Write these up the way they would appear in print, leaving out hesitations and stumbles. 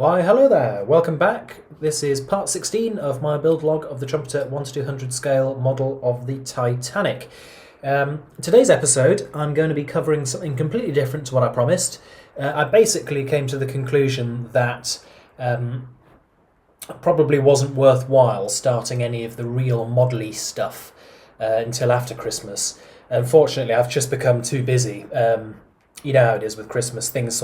Why, hello there, welcome back. This is part 16 of my build log of the Trumpeter 1 to 200 scale model of the Titanic. Today's episode, I'm going to be covering something completely different to what I promised. I basically came to the conclusion that probably wasn't worthwhile starting any of the real model-y stuff until after Christmas. Unfortunately, I've just become too busy. You know how it is with Christmas, things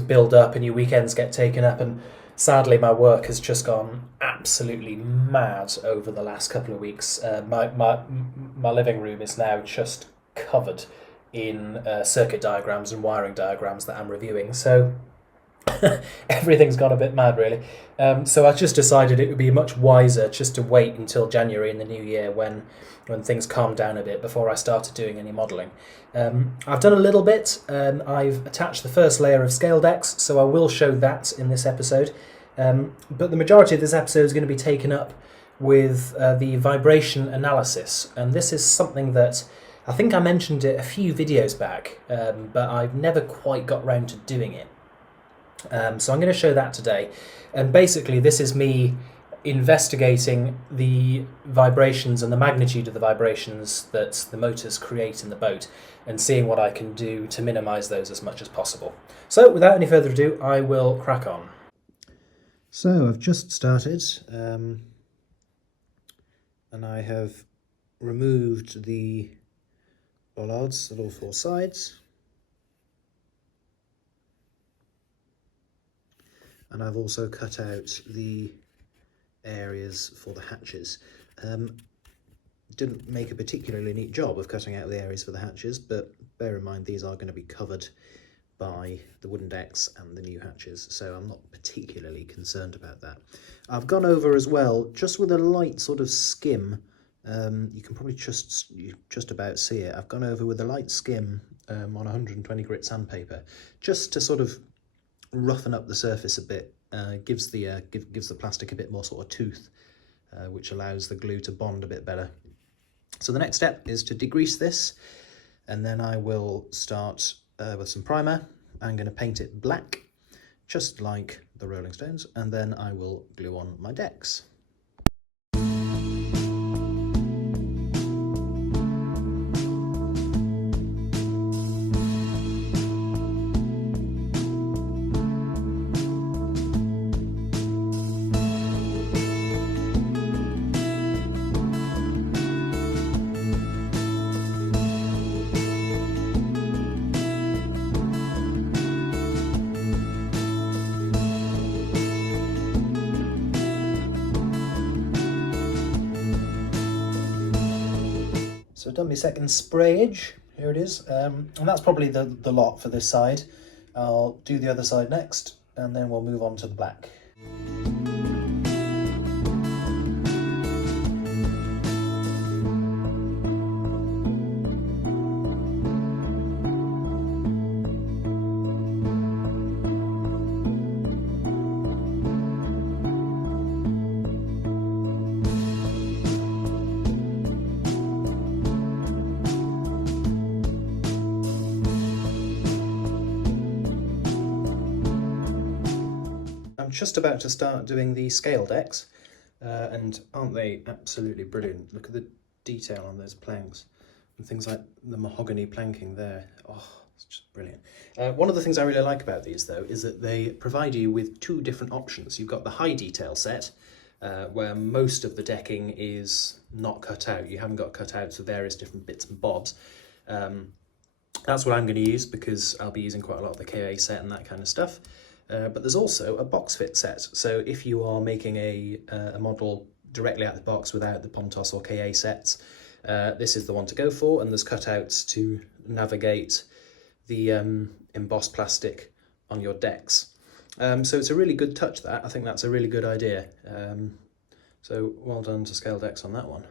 build up and your weekends get taken up, and sadly my work has just gone absolutely mad over the last couple of weeks. My living room is now just covered in circuit diagrams and wiring diagrams that I'm reviewing, so everything's gone a bit mad really. So I just decided it would be much wiser just to wait until January in the new year when things calm down a bit before I started doing any modelling. I've done a little bit. I've attached the first layer of Scaledecks, so I will show that in this episode. But the majority of this episode is going to be taken up with the vibration analysis, and this is something that I think I mentioned it a few videos back, but I've never quite got round to doing it. So I'm going to show that today, and basically this is me investigating the vibrations and the magnitude of the vibrations that the motors create in the boat and seeing what I can do to minimise those as much as possible. So without any further ado, I will crack on. So I've just started and I have removed the bollards at all four sides. And I've also cut out the areas for the hatches. Didn't make a particularly neat job of cutting out the areas for the hatches, but bear in mind these are going to be covered by the wooden decks and the new hatches, so I'm not particularly concerned about that. I've gone over as well, just with a light sort of skim, you can probably just about see it, I've gone over with a light skim on 120 grit sandpaper, just to sort of roughen up the surface a bit, gives the plastic a bit more sort of tooth, which allows the glue to bond a bit better. So the next step is to degrease this, and then I will start with some primer. I'm going to paint it black, just like the Rolling Stones, and then I will glue on my decks. So I've done my second sprayage, here it is, and that's probably the lot for this side. I'll do the other side next, and then we'll move on to the black. I'm just about to start doing the Scaledecks, and aren't they absolutely brilliant? Look at the detail on those planks and things like the mahogany planking there. Oh, it's just brilliant. One of the things I really like about these though is that they provide you with two different options. You've got the high detail set, where most of the decking is not cut out. You haven't got cutouts of various different bits and bobs. That's what I'm going to use because I'll be using quite a lot of the KA set and that kind of stuff. But there's also a box fit set, so if you are making a model directly out of the box without the Pontos or KA sets, this is the one to go for, and there's cutouts to navigate the embossed plastic on your decks. So it's a really good touch, that. I think that's a really good idea. So well done to Scaledecks on that one.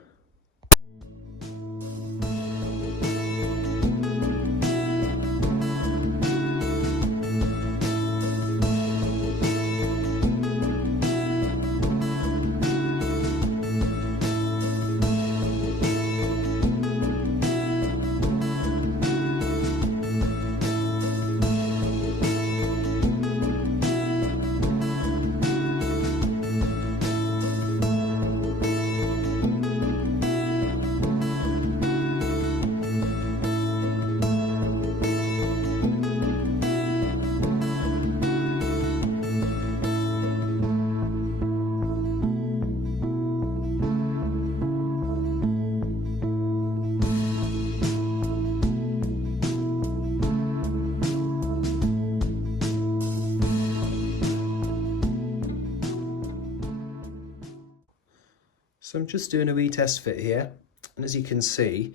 So I'm just doing a wee test fit here, and as you can see,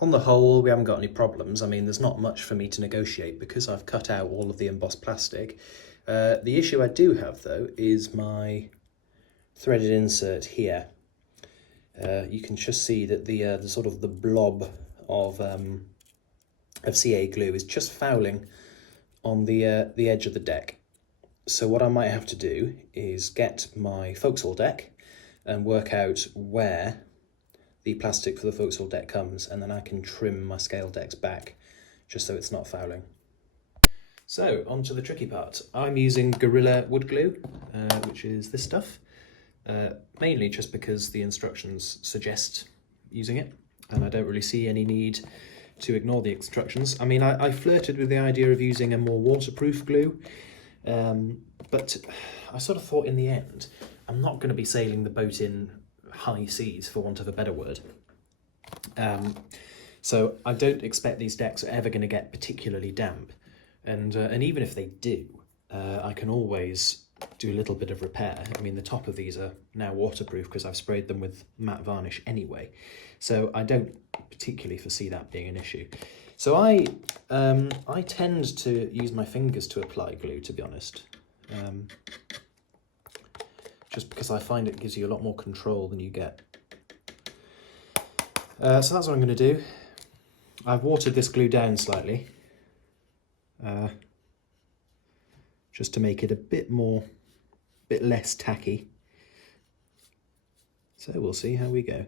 on the whole we haven't got any problems. I mean, there's not much for me to negotiate because I've cut out all of the embossed plastic. The issue I do have though is my threaded insert here. You can just see that the sort of the blob of CA glue is just fouling on the edge of the deck. So what I might have to do is get my forecastle deck and work out where the plastic for the forecastle deck comes, and then I can trim my Scaledecks back just so it's not fouling. So onto the tricky part. I'm using Gorilla wood glue, which is this stuff, mainly just because the instructions suggest using it, and I don't really see any need to ignore the instructions. I mean, I flirted with the idea of using a more waterproof glue, but I sort of thought in the end, I'm not going to be sailing the boat in high seas, for want of a better word. So I don't expect these decks are ever going to get particularly damp. And even if they do, I can always do a little bit of repair. I mean, the top of these are now waterproof because I've sprayed them with matte varnish anyway. So I don't particularly foresee that being an issue. So I tend to use my fingers to apply glue, to be honest. Just because I find it gives you a lot more control than you get. So that's what I'm going to do. I've watered this glue down slightly, just to make it a bit less tacky. So we'll see how we go.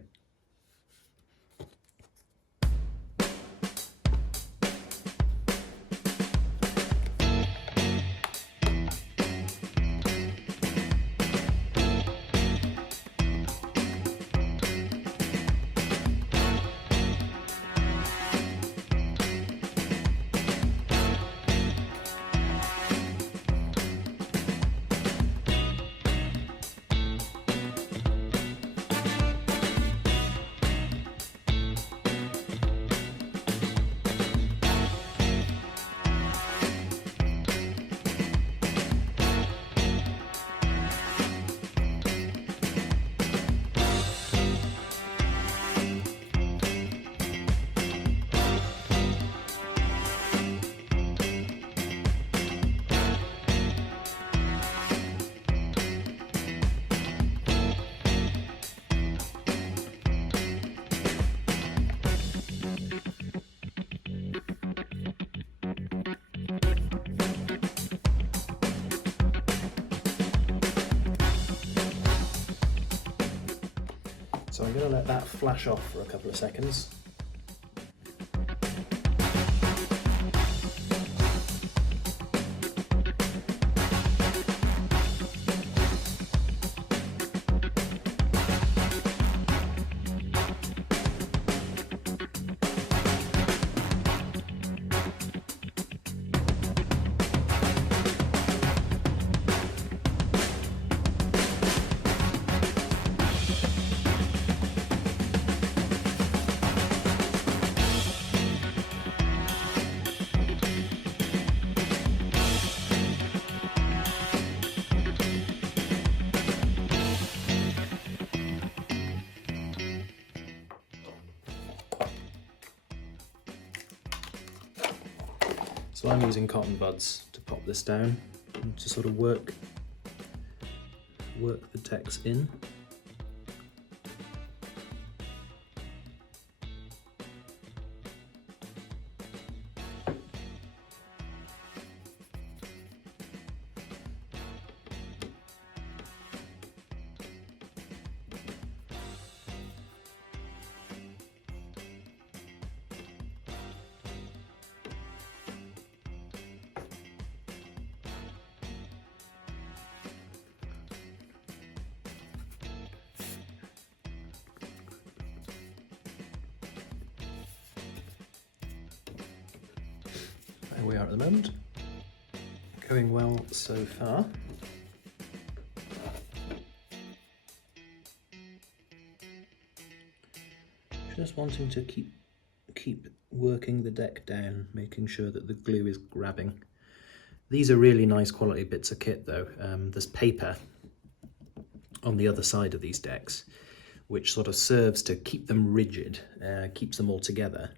So I'm going to let that flash off for a couple of seconds. So I'm using cotton buds to pop this down and to sort of work the text in. There we are at the moment. Going well so far. Just wanting to keep working the deck down, making sure that the glue is grabbing. These are really nice quality bits of kit though. There's paper on the other side of these decks, which sort of serves to keep them rigid, keeps them all together,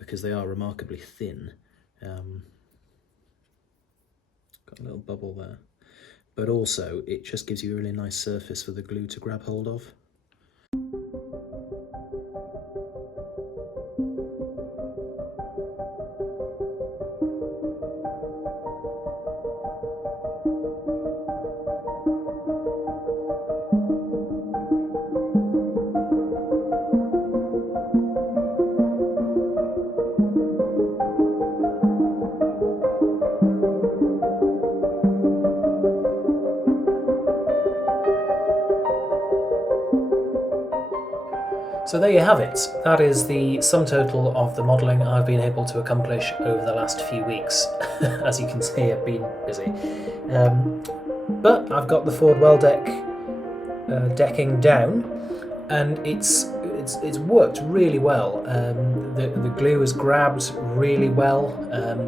because they are remarkably thin. Got a little bubble there. But also, it just gives you a really nice surface for the glue to grab hold of. So there you have it. That is the sum total of the modelling I've been able to accomplish over the last few weeks. As you can see, I've been busy. But I've got the forward well deck decking down, and it's worked really well. The glue has grabbed really well.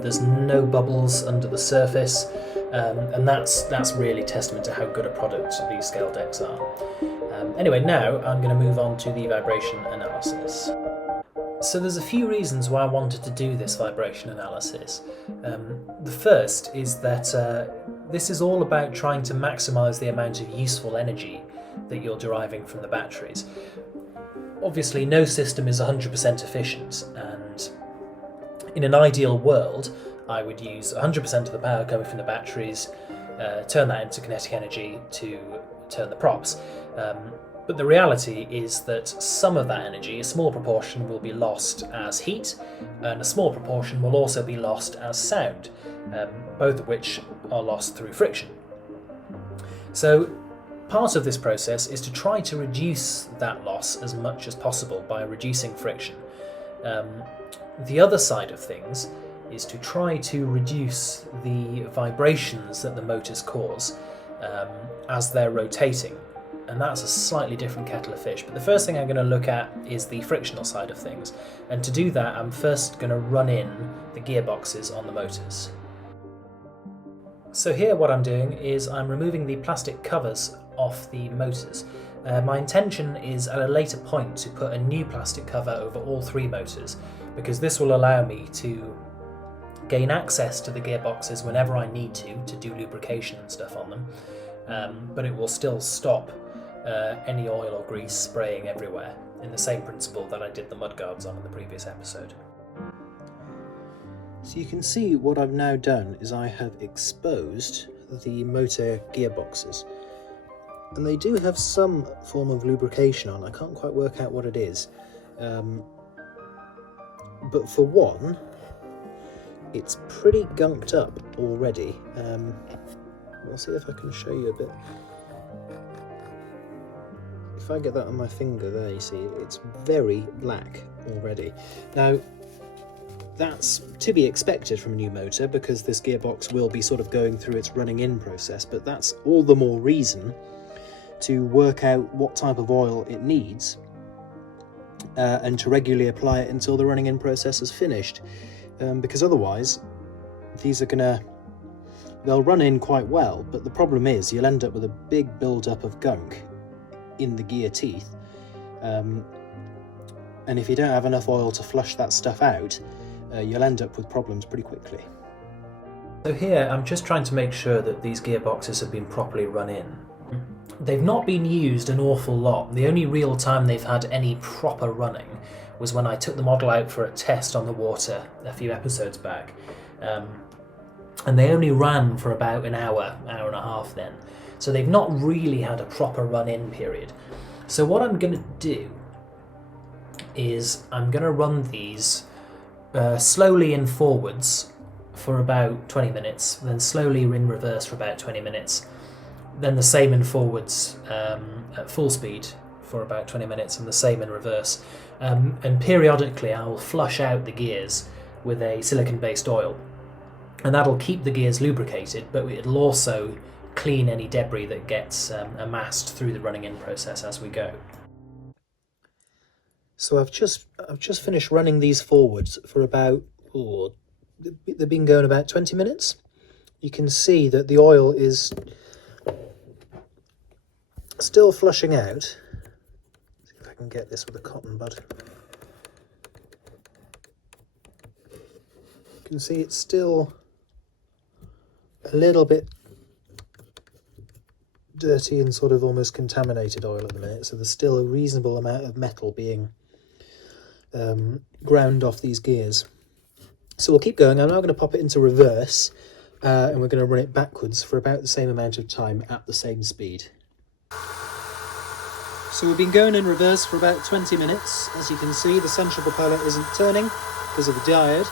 There's no bubbles under the surface, and that's really testament to how good a product these Scaledecks are. Anyway, now I'm going to move on to the vibration analysis. So there's a few reasons why I wanted to do this vibration analysis. The first is that this is all about trying to maximise the amount of useful energy that you're deriving from the batteries. Obviously, no system is 100% efficient, and in an ideal world, I would use 100% of the power coming from the batteries, turn that into kinetic energy to turn the props. But the reality is that some of that energy, a small proportion, will be lost as heat, and a small proportion will also be lost as sound, both of which are lost through friction. So part of this process is to try to reduce that loss as much as possible by reducing friction. The other side of things is to try to reduce the vibrations that the motors cause as they're rotating. And that's a slightly different kettle of fish. But the first thing I'm going to look at is the frictional side of things. And to do that, I'm first going to run in the gearboxes on the motors. So here what I'm doing is I'm removing the plastic covers off the motors. My intention is at a later point to put a new plastic cover over all three motors, because this will allow me to gain access to the gearboxes whenever I need to do lubrication and stuff on them. But it will still stop any oil or grease spraying everywhere, in the same principle that I did the mudguards on in the previous episode. So you can see what I've now done is I have exposed the motor gearboxes, and they do have some form of lubrication on. I can't quite work out what it is, but for one, it's pretty gunked up already. We'll see if I can show you a bit. If I get that on my finger there, you see, it's very black already. Now, that's to be expected from a new motor, because this gearbox will be sort of going through its running in process, but that's all the more reason to work out what type of oil it needs and to regularly apply it until the running in process is finished, because otherwise these are they'll run in quite well, but the problem is you'll end up with a big build-up of gunk in the gear teeth, and if you don't have enough oil to flush that stuff out, you'll end up with problems pretty quickly. So here I'm just trying to make sure that these gearboxes have been properly run in. They've not been used an awful lot. The only real time they've had any proper running was when I took the model out for a test on the water a few episodes back. And they only ran for about an hour and a half then. So they've not really had a proper run-in period. So what I'm going to do is I'm going to run these slowly in forwards for about 20 minutes, then slowly in reverse for about 20 minutes, then the same in forwards at full speed for about 20 minutes, and the same in reverse. And periodically I will flush out the gears with a silicon-based oil. And that'll keep the gears lubricated, but it'll also clean any debris that gets amassed through the running in process as we go. So I've just finished running these forwards for about, they've been going about 20 minutes. You can see that the oil is still flushing out. See can get this with a cotton bud. You can see it's still a little bit dirty and sort of almost contaminated oil at the minute, so there's still a reasonable amount of metal being ground off these gears. So we'll keep going. I'm now going to pop it into reverse, and we're going to run it backwards for about the same amount of time at the same speed. So we've been going in reverse for about 20 minutes. As you can see, the central propeller isn't turning because of the diode,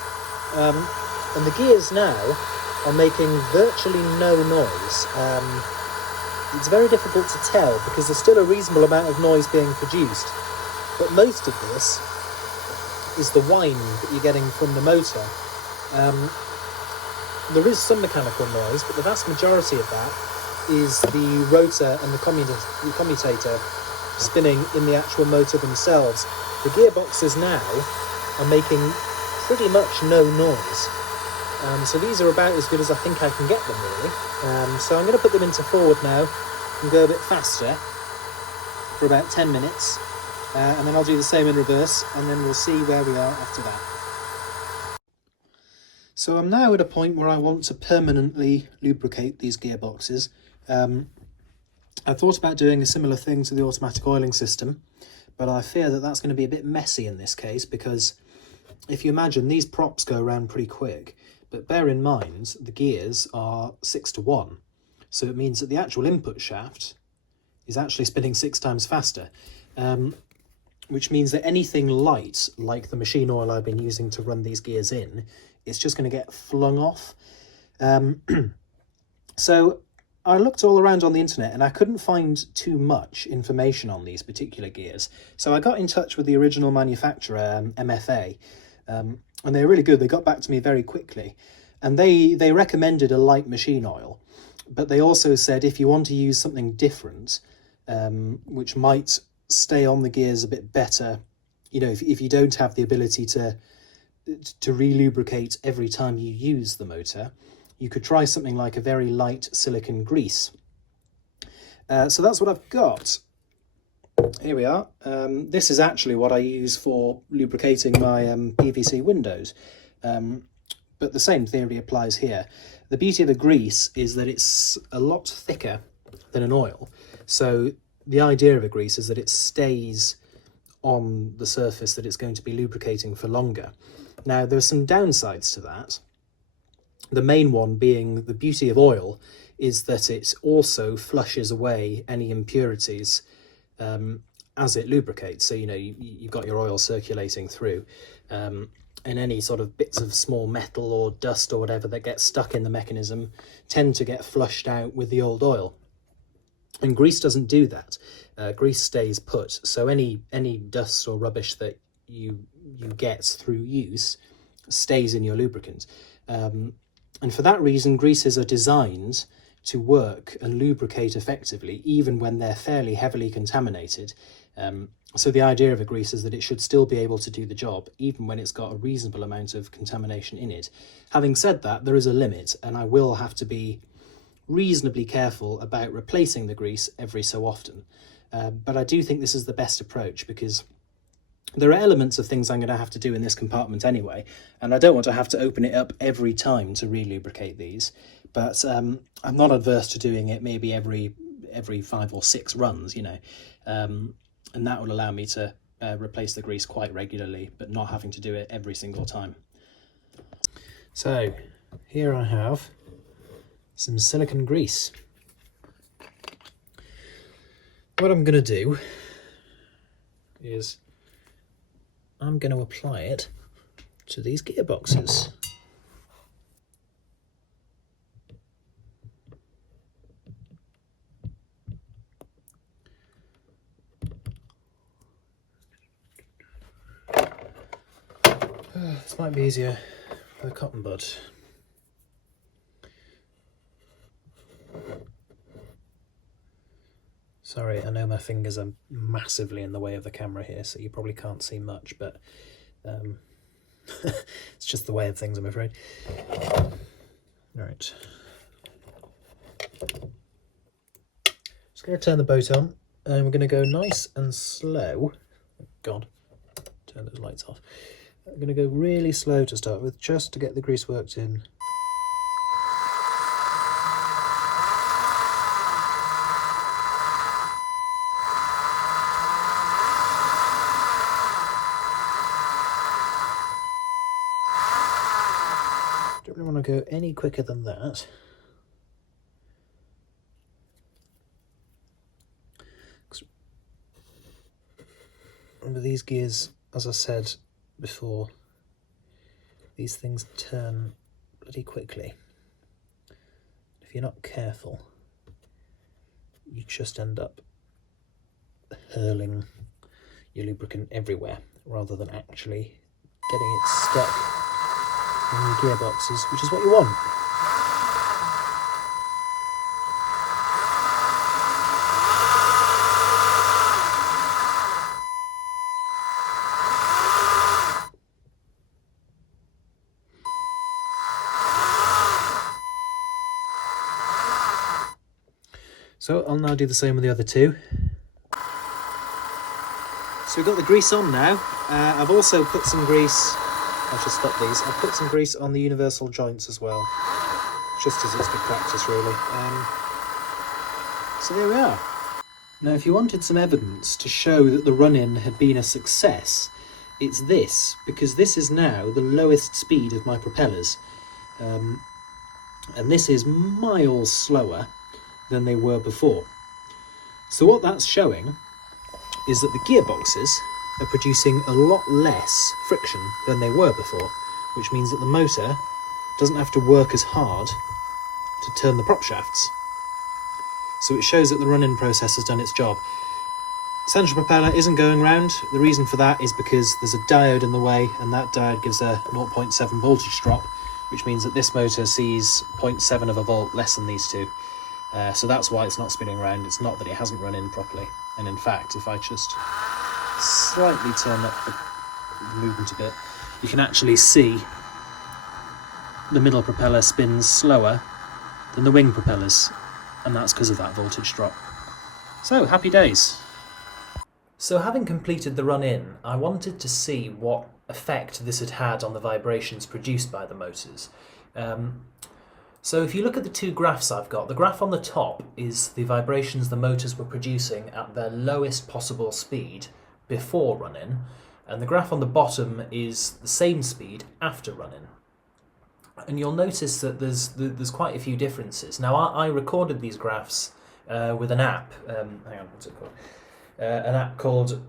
and the gears now are making virtually no noise. It's very difficult to tell because there's still a reasonable amount of noise being produced, but most of this is the whine that you're getting from the motor. There is some mechanical noise, but the vast majority of that is the rotor and the commutator spinning in the actual motor themselves. The gearboxes now are making pretty much no noise. So these are about as good as I think I can get them, really. So I'm going to put them into forward now and go a bit faster for about 10 minutes. And then I'll do the same in reverse, and then we'll see where we are after that. So I'm now at a point where I want to permanently lubricate these gearboxes. I thought about doing a similar thing to the automatic oiling system, but I fear that that's going to be a bit messy in this case, because if you imagine, these props go around pretty quick, but bear in mind the gears are 6-to-1, so it means that the actual input shaft is actually spinning 6 times faster. Which means that anything light, like the machine oil I've been using to run these gears in, it's just going to get flung off. So I looked all around on the internet and I couldn't find too much information on these particular gears. So I got in touch with the original manufacturer, MFA, and they were really good. They got back to me very quickly, and they recommended a light machine oil, but they also said if you want to use something different, which might stay on the gears a bit better, you know, if you don't have the ability to re-lubricate every time you use the motor, you could try something like a very light silicone grease. So that's what I've got. Here we are. This is actually what I use for lubricating my PVC windows, but the same theory applies here. The beauty of a grease is that it's a lot thicker than an oil, so the idea of a grease is that it stays on the surface that it's going to be lubricating for longer. Now, there are some downsides to that. The main one being the beauty of oil is that it also flushes away any impurities as it lubricates. So, you know, you've got your oil circulating through, and any sort of bits of small metal or dust or whatever that gets stuck in the mechanism tend to get flushed out with the old oil. And grease doesn't do that. Grease stays put, so any dust or rubbish that you get through use stays in your lubricant. And for that reason, greases are designed to work and lubricate effectively, even when they're fairly heavily contaminated. So the idea of a grease is that it should still be able to do the job, even when it's got a reasonable amount of contamination in it. Having said that, there is a limit, and I will have to be reasonably careful about replacing the grease every so often. But I do think this is the best approach, because there are elements of things I'm going to have to do in this compartment anyway, and I don't want to have to open it up every time to re-lubricate these. But I'm not adverse to doing it maybe every 5 or 6 runs, you know, and that will allow me to replace the grease quite regularly, but not having to do it every single time. So here I have some silicone grease. What I'm going to do is I'm going to apply it to these gearboxes. This might be easier with a cotton bud. Sorry, I know my fingers are massively in the way of the camera here, so you probably can't see much, but it's just the way of things, I'm afraid. Right. Just going to turn the boat on, and we're going to go nice and slow God, turn those lights off. I'm going to go really slow to start with, just to get the grease worked in. Don't really want to go any quicker than that. Remember, these gears, as I said before, these things turn bloody quickly. If you're not careful, you just end up hurling your lubricant everywhere rather than actually getting it stuck in your gearboxes, which is what you want. So I'll now do the same with the other two. So we've got the grease on now. I've also put some grease, I should stop these, I've put some grease on the universal joints as well, just as it's good practice really. So there we are. Now if you wanted some evidence to show that the run-in had been a success, it's this, because this is now the lowest speed of my propellers. And this is miles slower than they were before. So what that's showing is that the gearboxes are producing a lot less friction than they were before, which means that the motor doesn't have to work as hard to turn the prop shafts. So it shows that the run-in process has done its job. Central propeller isn't going round. The reason for that is because there's a diode in the way, and that diode gives a 0.7 voltage drop, which means that this motor sees 0.7 of a volt less than these two. So that's why it's not spinning around. It's not that it hasn't run in properly. And in fact, if I just slightly turn up the movement a bit, you can actually see the middle propeller spins slower than the wing propellers, and that's because of that voltage drop. So, happy days. So having completed the run-in, I wanted to see what effect this had had on the vibrations produced by the motors. So if you look at the two graphs I've got, the graph on the top is the vibrations the motors were producing at their lowest possible speed before run-in, and the graph on the bottom is the same speed after run-in. And you'll notice that there's quite a few differences. Now I recorded these graphs with an app, hang on, what's it called? An app called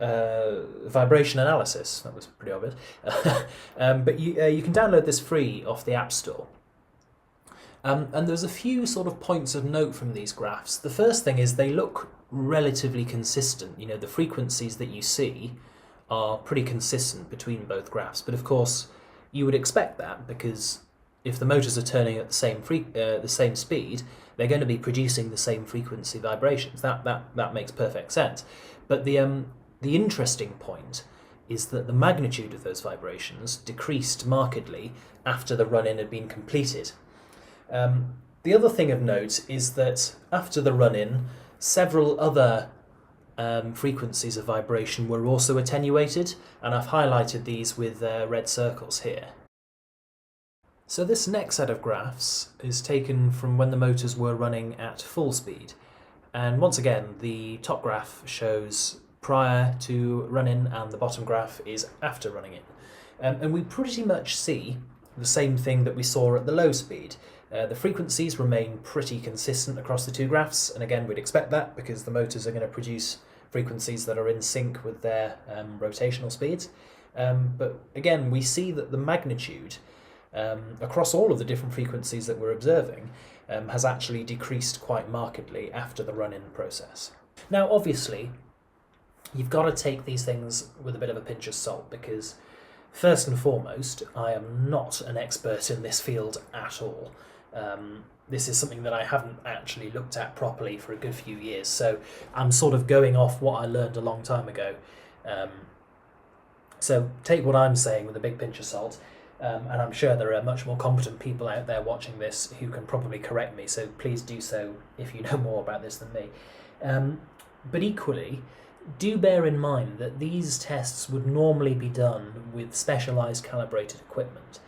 Vibration Analysis. That was pretty obvious. But you can download this free off the App Store. And there's a few sort of points of note from these graphs. The first thing is they look relatively consistent. You know, the frequencies that you see are pretty consistent between both graphs. But of course, you would expect that, because if the motors are turning at the same speed, they're going to be producing the same frequency vibrations. That makes perfect sense. But the interesting point is that the magnitude of those vibrations decreased markedly after the run-in had been completed. The other thing of note is that after the run-in, several other frequencies of vibration were also attenuated, and I've highlighted these with red circles here. So this next set of graphs is taken from when the motors were running at full speed. And once again, the top graph shows prior to run-in and the bottom graph is after running it. And we pretty much see the same thing that we saw at the low speed. The frequencies remain pretty consistent across the two graphs, and again we'd expect that because the motors are going to produce frequencies that are in sync with their rotational speeds. But again, we see that the magnitude across all of the different frequencies that we're observing has actually decreased quite markedly after the run-in process. Now obviously, you've got to take these things with a bit of a pinch of salt, because first and foremost, I am not an expert in this field at all. This is something that I haven't actually looked at properly for a good few years, so I'm sort of going off what I learned a long time ago. So take what I'm saying with a big pinch of salt, and I'm sure there are much more competent people out there watching this who can probably correct me, so please do so if you know more about this than me. But equally, do bear in mind that these tests would normally be done with specialised calibrated equipment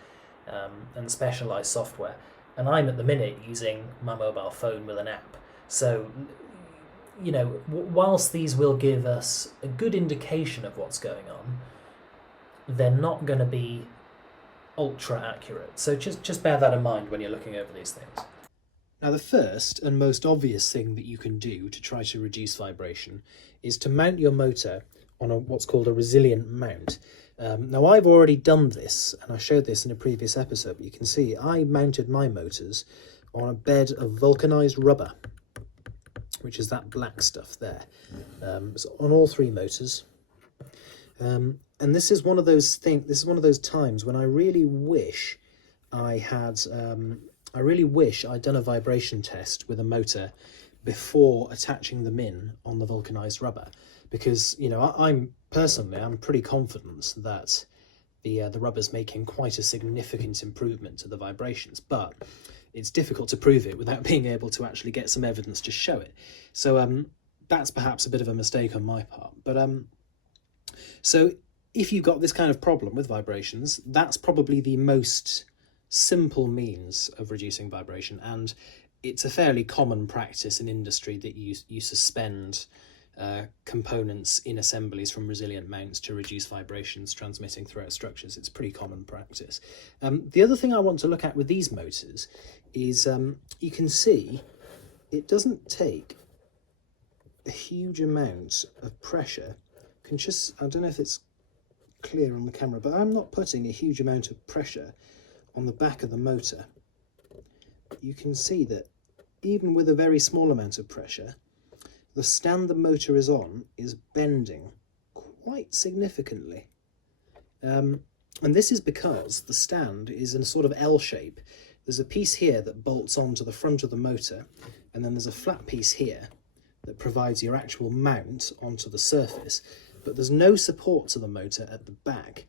and specialised software. And I'm at the minute using my mobile phone with an app. So, whilst these will give us a good indication of what's going on, they're not going to be ultra accurate. So just bear that in mind when you're looking over these things. Now, the first and most obvious thing that you can do to try to reduce vibration is to mount your motor on what's called a resilient mount. Now, I've already done this, and I showed this in a previous episode, but you can see I mounted my motors on a bed of vulcanized rubber, which is that black stuff there. So on all three motors. And this is one of those things. This is one of those times when I really wish I had. I really wish I'd done a vibration test with a motor before attaching them in on the vulcanized rubber, because I'm pretty confident that the rubber's making quite a significant improvement to the vibrations, but it's difficult to prove it without being able to actually get some evidence to show it. So that's perhaps a bit of a mistake on my part. But so if you've got this kind of problem with vibrations, that's probably the most simple means of reducing vibration, and it's a fairly common practice in industry that you suspend components in assemblies from resilient mounts to reduce vibrations transmitting throughout structures. It's pretty common practice. The other thing I want to look at with these motors is you can see it doesn't take a huge amount of pressure. I don't know if it's clear on the camera, but I'm not putting a huge amount of pressure on the back of the motor. You can see that even with a very small amount of pressure, the stand the motor is on is bending quite significantly. And this is because the stand is in a sort of L shape. There's a piece here that bolts onto the front of the motor, and then there's a flat piece here that provides your actual mount onto the surface, but there's no support to the motor at the back.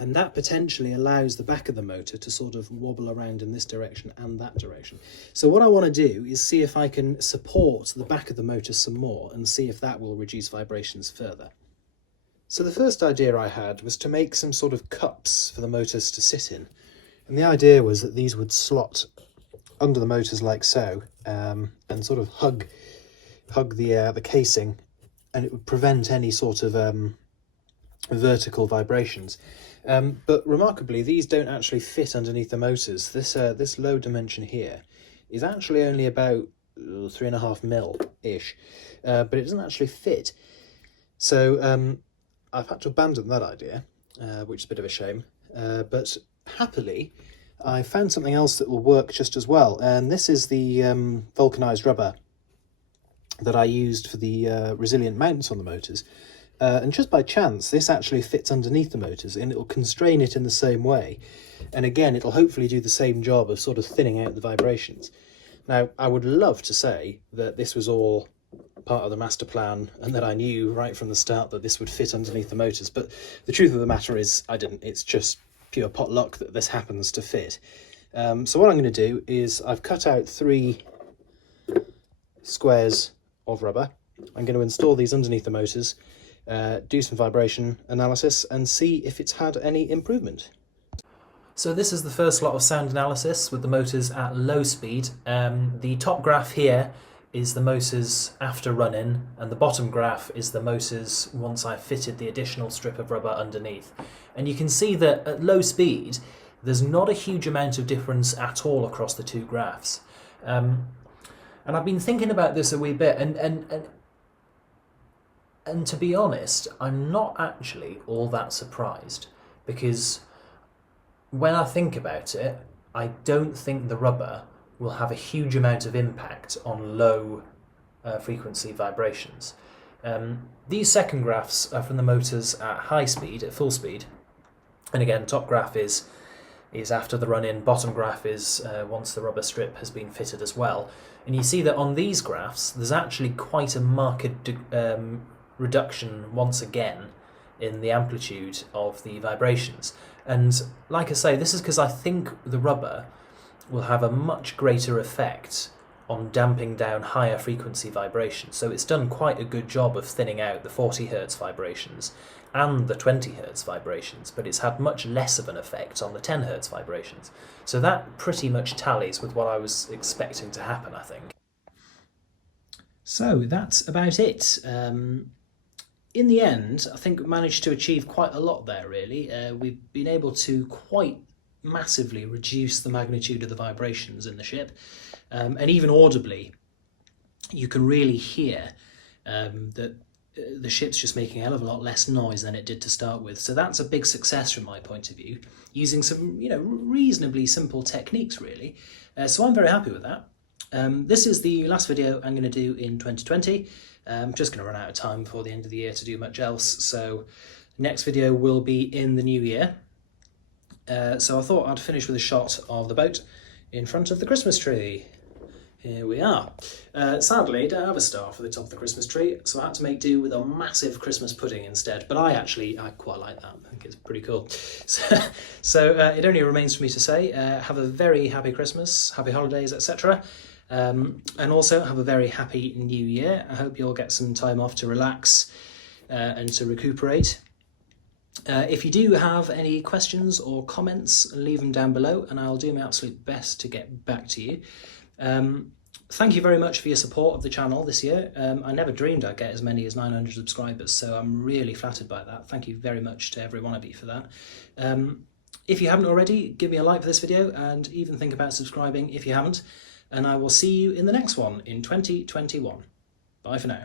And that potentially allows the back of the motor to sort of wobble around in this direction and that direction. So what I want to do is see if I can support the back of the motor some more and see if that will reduce vibrations further. So the first idea I had was to make some sort of cups for the motors to sit in. And the idea was that these would slot under the motors like so, and sort of hug the casing, and it would prevent any sort of vertical vibrations. But remarkably, these don't actually fit underneath the motors. This low dimension here is actually only about 3.5 mil-ish, but it doesn't actually fit. So I've had to abandon that idea, which is a bit of a shame. But happily, I found something else that will work just as well. And this is the vulcanized rubber that I used for the resilient mounts on the motors. And just by chance, this actually fits underneath the motors, and it'll constrain it in the same way. And again, it'll hopefully do the same job of sort of thinning out the vibrations. Now, I would love to say that this was all part of the master plan and that I knew right from the start that this would fit underneath the motors, but the truth of the matter is I didn't. It's just pure pot luck that this happens to fit. So what I'm going to do is I've cut out 3 squares of rubber. I'm going to install these underneath the motors, do some vibration analysis and see if it's had any improvement. So this is the first lot of sound analysis with the motors at low speed. The top graph here is the motors after run-in, and the bottom graph is the motors once I've fitted the additional strip of rubber underneath. And you can see that at low speed there's not a huge amount of difference at all across the 2 graphs. And I've been thinking about this a wee bit, and to be honest, I'm not actually all that surprised, because when I think about it, I don't think the rubber will have a huge amount of impact on low frequency vibrations. These second graphs are from the motors at high speed, at full speed, and again, top graph is after the run-in, bottom graph is once the rubber strip has been fitted as well. And you see that on these graphs, there's actually quite a marked reduction once again in the amplitude of the vibrations. And like I say, this is because I think the rubber will have a much greater effect on damping down higher frequency vibrations. So it's done quite a good job of thinning out the 40 Hz vibrations and the 20 Hz vibrations, but it's had much less of an effect on the 10 Hz vibrations. So that pretty much tallies with what I was expecting to happen, I think. So that's about it. In the end, I think we managed to achieve quite a lot there, really. We've been able to quite massively reduce the magnitude of the vibrations in the ship, and even audibly, you can really hear that the ship's just making a hell of a lot less noise than it did to start with. So that's a big success from my point of view, using some reasonably simple techniques, really. So I'm very happy with that. This is the last video I'm going to do in 2020. I'm just going to run out of time before the end of the year to do much else, so next video will be in the new year. So I thought I'd finish with a shot of the boat in front of the Christmas tree. Here we are. Sadly, I don't have a star for the top of the Christmas tree, so I had to make do with a massive Christmas pudding instead, but I quite like that. I think it's pretty cool. So it only remains for me to say, have a very happy Christmas, happy holidays, etc. And also have a very happy new year. I hope you'll get some time off to relax and to recuperate. If you do have any questions or comments, leave them down below and I'll do my absolute best to get back to you. Thank you very much for your support of the channel this year. I never dreamed I'd get as many as 900 subscribers, so I'm really flattered by that. Thank you very much to every one of you for that. If you haven't already, give me a like for this video and even think about subscribing if you haven't. And I will see you in the next one in 2021. Bye for now.